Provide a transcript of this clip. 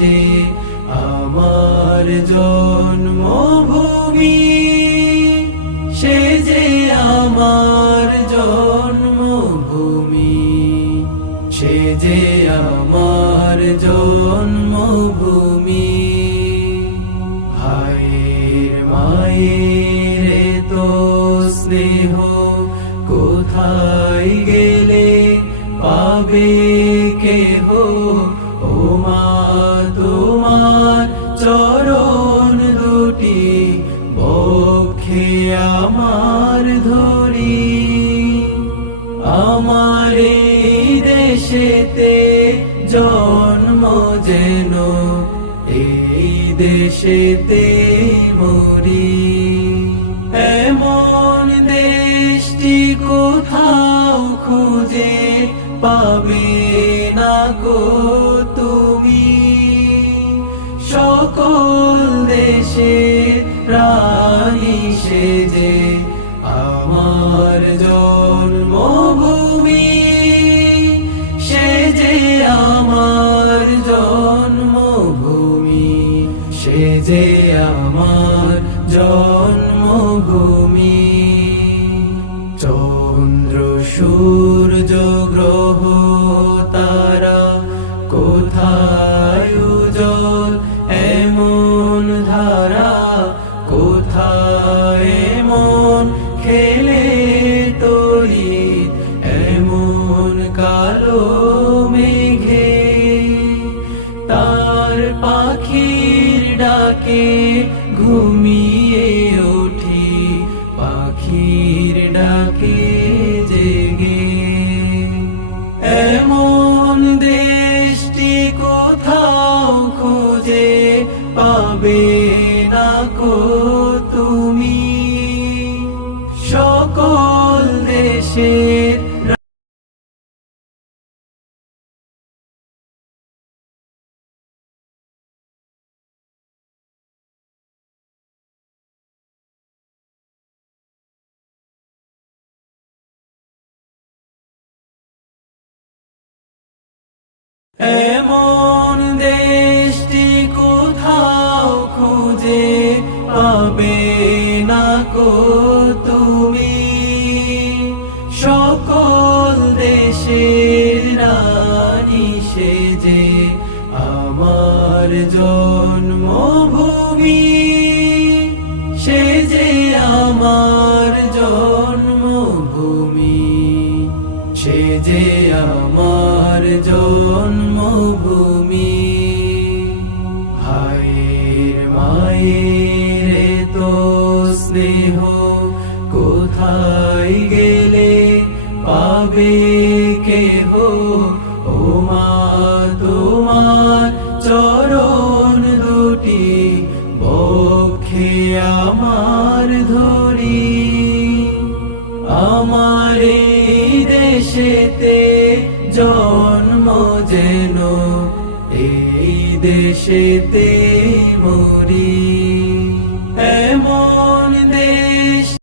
যে আমার জন্মভূমি, সে যে আমার জন্মভূমি, সে যে আমার জন্মভূমি। ভাইয়ের মায়ের তো স্নেহ কোথায় গেলে পাবে কেহ, ও মা তোমার চরণ দুটি বক্ষে আমার ধরি। আমার এই দেশেতে জন্ম যেন এই দেশেতে মরি। এমন দেশটি কোথাও খুঁজে পাবে না গো তুমি, সকল দেশে রানী সেজে আমার জন্মভূমি, সে যে আমার জন্মভূমি, সে যে আমার জন্মভূমি। চন্দ্র সূর্য গ্রহ তারা কোথায় উজ্জ্বল এমন ধারা, কোথায় এমন খেলে তড়িৎ এমন কালো মেঘে। তার পাখির ডাকে ঘুমিয়ে উঠি, পাখির ডাকে জেগে। এমন দেশটি কোথাও খুঁজে পাবে না কো তুমি, সকল দেশের এমন দেশটি কোথাও খুঁজে পাবে না কো তুমি, সকল দেশের রানী সেজে আমার জন্মভূমি, সে যে আমার জন্মভূমি, সে যে আমার জন্মভূমি। ভাইয়ের মায়ের তো স্নেহ কোথায় গেলে পাবে কেহ, ও মা তোমার চরণ দুটি বক্ষে আমার ধরি। আমার এই দেশেতে জন্ম যেন এই দেশেতে